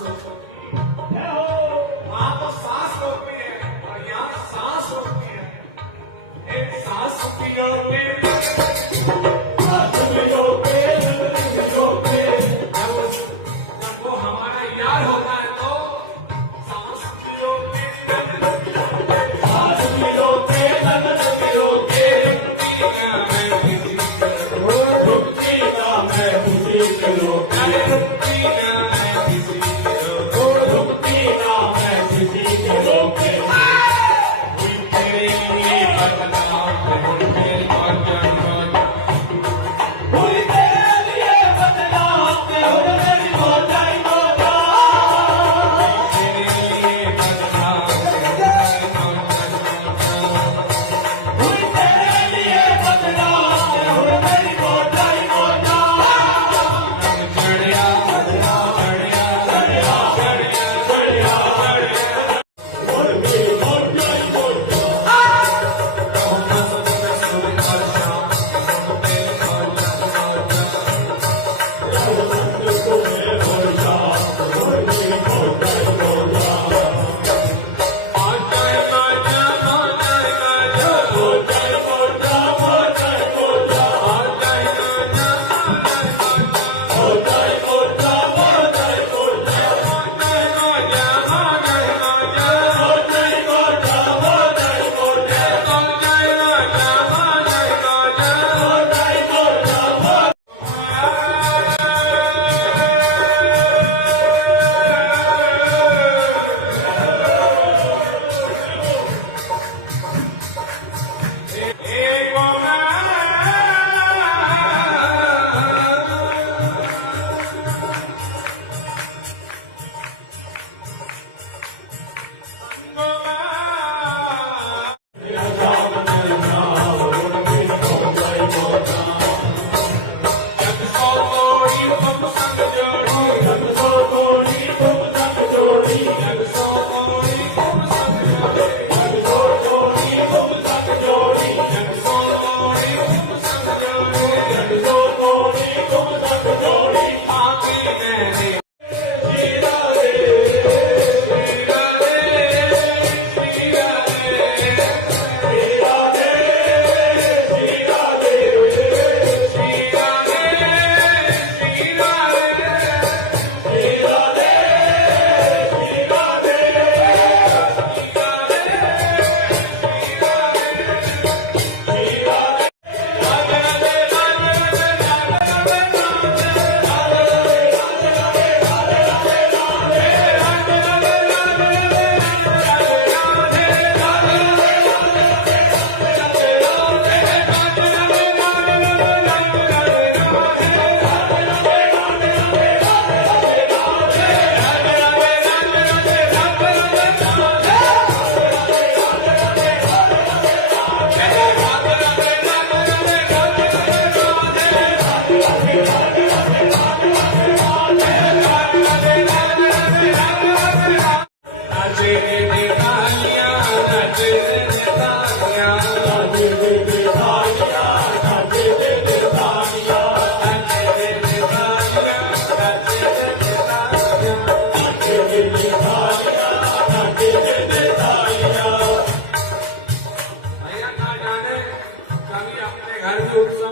तो सांस रोकती है और यहाँ सांस रोकती है। एक सांस पीड़ों के Jai